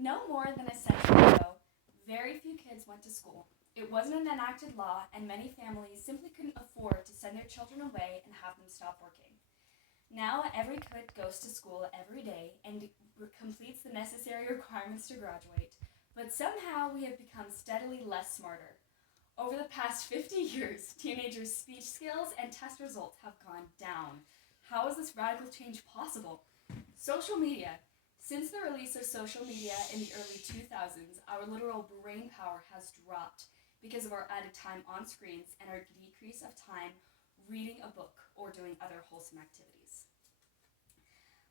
No more than a century ago, very few kids went to school. It wasn't an enacted law, and many families simply couldn't afford to send their children away and have them stop working. Now, every kid goes to school every day and completes the necessary requirements to graduate, but somehow we have become steadily less smarter. Over the past 50 years, teenagers' speech skills and test results have gone down. How is this radical change possible? Social media. Since the release of social media in the early 2000s, our literal brain power has dropped because of our added time on screens and our decrease of time reading a book or doing other wholesome activities.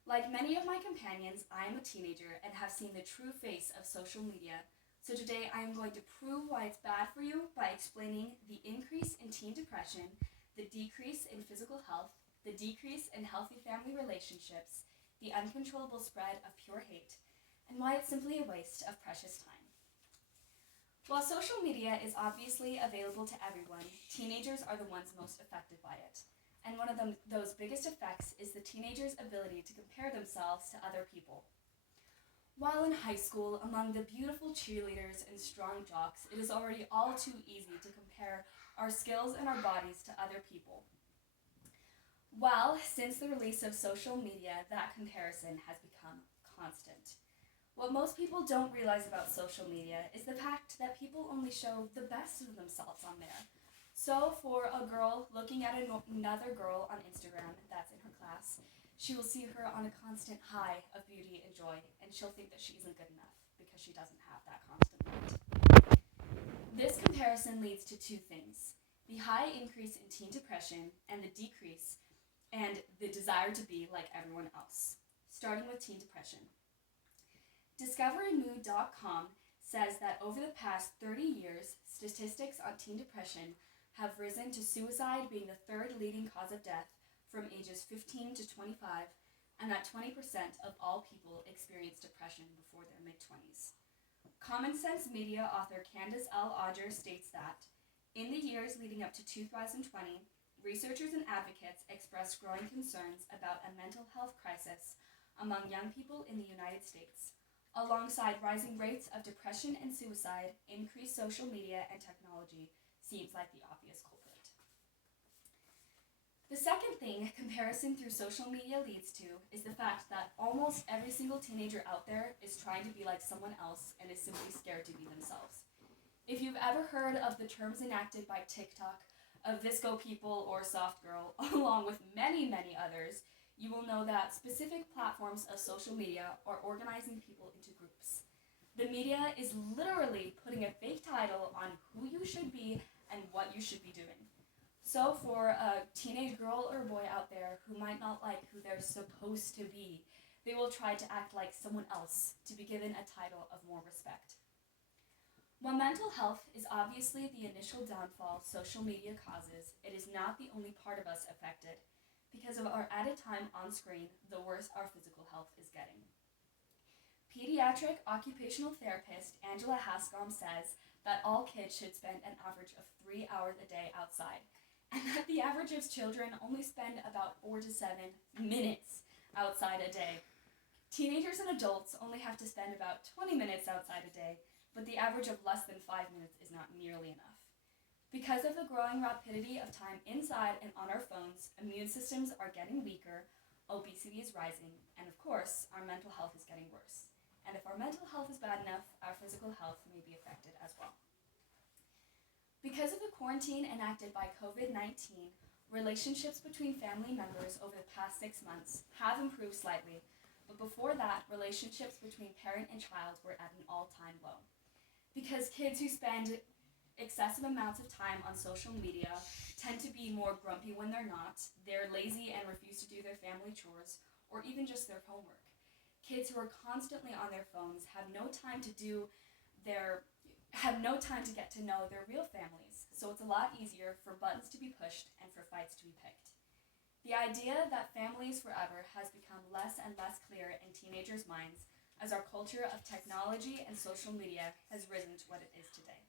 Like many of my companions, I am a teenager and have seen the true face of social media. So today I am going to prove why it's bad for you by explaining the increase in teen depression, the decrease in physical health, the decrease in healthy family relationships, the uncontrollable spread of pure hate, and why it's simply a waste of precious time. While social media is obviously available to everyone, teenagers are the ones most affected by it. And one of those biggest effects is the teenagers' ability to compare themselves to other people. While in high school, among the beautiful cheerleaders and strong jocks, it is already all too easy to compare our skills and our bodies to other people. Well, since the release of social media, that comparison has become constant. What most people don't realize about social media is the fact that people only show the best of themselves on there. So for a girl looking at another girl on Instagram that's in her class, she will see her on a constant high of beauty and joy, and she'll think that she isn't good enough because she doesn't have that constant light. This comparison leads to two things: the high increase in teen depression and the decrease and the desire to be like everyone else. Starting with teen depression. DiscoveryMood.com says that over the past 30 years, statistics on teen depression have risen to suicide being the third leading cause of death from ages 15 to 25, and that 20% of all people experience depression before their mid-20s. Common Sense Media author Candace L. Odger states that, in the years leading up to 2020, researchers and advocates expressed growing concerns about a mental health crisis among young people in the United States. Alongside rising rates of depression and suicide, increased social media and technology seems like the obvious culprit. The second thing comparison through social media leads to is the fact that almost every single teenager out there is trying to be like someone else and is simply scared to be themselves. If you've ever heard of the terms enacted by TikTok of Visco people or soft girl, along with many, many others, you will know that specific platforms of social media are organizing people into groups. The media is literally putting a fake title on who you should be and what you should be doing. So for a teenage girl or boy out there who might not like who they're supposed to be, they will try to act like someone else to be given a title of more respect. While mental health is obviously the initial downfall social media causes, it is not the only part of us affected. Because of our added time on screen, the worse our physical health is getting. Pediatric occupational therapist Angela Hascom says that all kids should spend an average of 3 hours a day outside, and that the average of children only spend about 4 to 7 minutes outside a day. Teenagers and adults only have to spend about 20 minutes outside a day, but the average of less than 5 minutes is not nearly enough. Because of the growing rapidity of time inside and on our phones, immune systems are getting weaker, obesity is rising, and of course, our mental health is getting worse. And if our mental health is bad enough, our physical health may be affected as well. Because of the quarantine enacted by COVID-19, relationships between family members over the past 6 months have improved slightly, but before that, relationships between parent and child were at an all-time low. Because kids who spend excessive amounts of time on social media tend to be more grumpy when they're not, they're lazy and refuse to do their family chores, or even just their homework. Kids who are constantly on their phones have no time to get to know their real families, so it's a lot easier for buttons to be pushed and for fights to be picked. The idea that families forever has become less and less clear in teenagers' minds as our culture of technology and social media has risen to what it is today.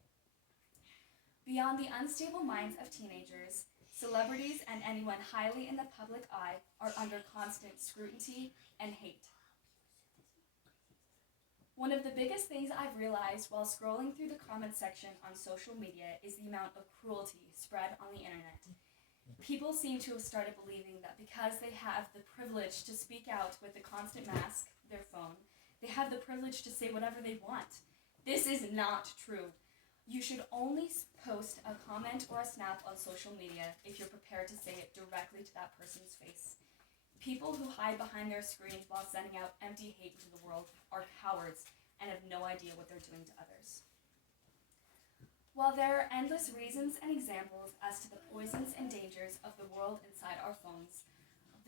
Beyond the unstable minds of teenagers, celebrities and anyone highly in the public eye are under constant scrutiny and hate. One of the biggest things I've realized while scrolling through the comments section on social media is the amount of cruelty spread on the internet. People seem to have started believing that because they have the privilege to speak out with the constant mask, their phone, they have the privilege to say whatever they want. This is not true. You should only post a comment or a snap on social media if you're prepared to say it directly to that person's face. People who hide behind their screens while sending out empty hate into the world are cowards and have no idea what they're doing to others. While there are endless reasons and examples as to the poisons and dangers of the world inside our phones,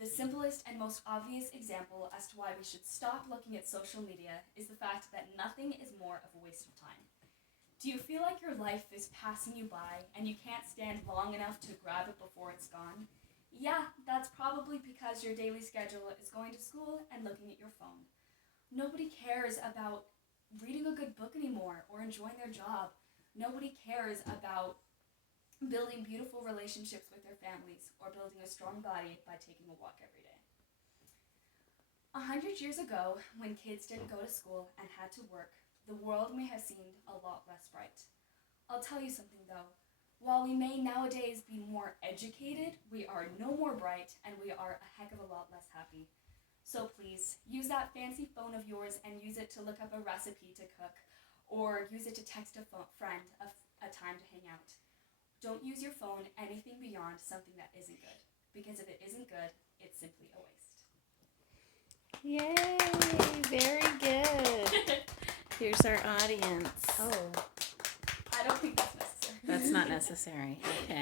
the simplest and most obvious example as to why we should stop looking at social media is the fact that nothing is more of a waste of time. Do you feel like your life is passing you by and you can't stand long enough to grab it before it's gone? Yeah, that's probably because your daily schedule is going to school and looking at your phone. Nobody cares about reading a good book anymore or enjoying their job. Nobody cares about building beautiful relationships with their families or building a strong body by taking a walk every day. 100 years ago, when kids didn't go to school and had to work, the world may have seemed a lot less bright. I'll tell you something though. While we may nowadays be more educated, we are no more bright and we are a heck of a lot less happy. So please, use that fancy phone of yours and use it to look up a recipe to cook, or use it to text a friend a time to hang out. Don't use your phone anything beyond something that isn't good, because if it isn't good, it's simply a waste. Yay! Very good. Here's our audience. Oh, I don't think that's necessary. That's not necessary. Okay.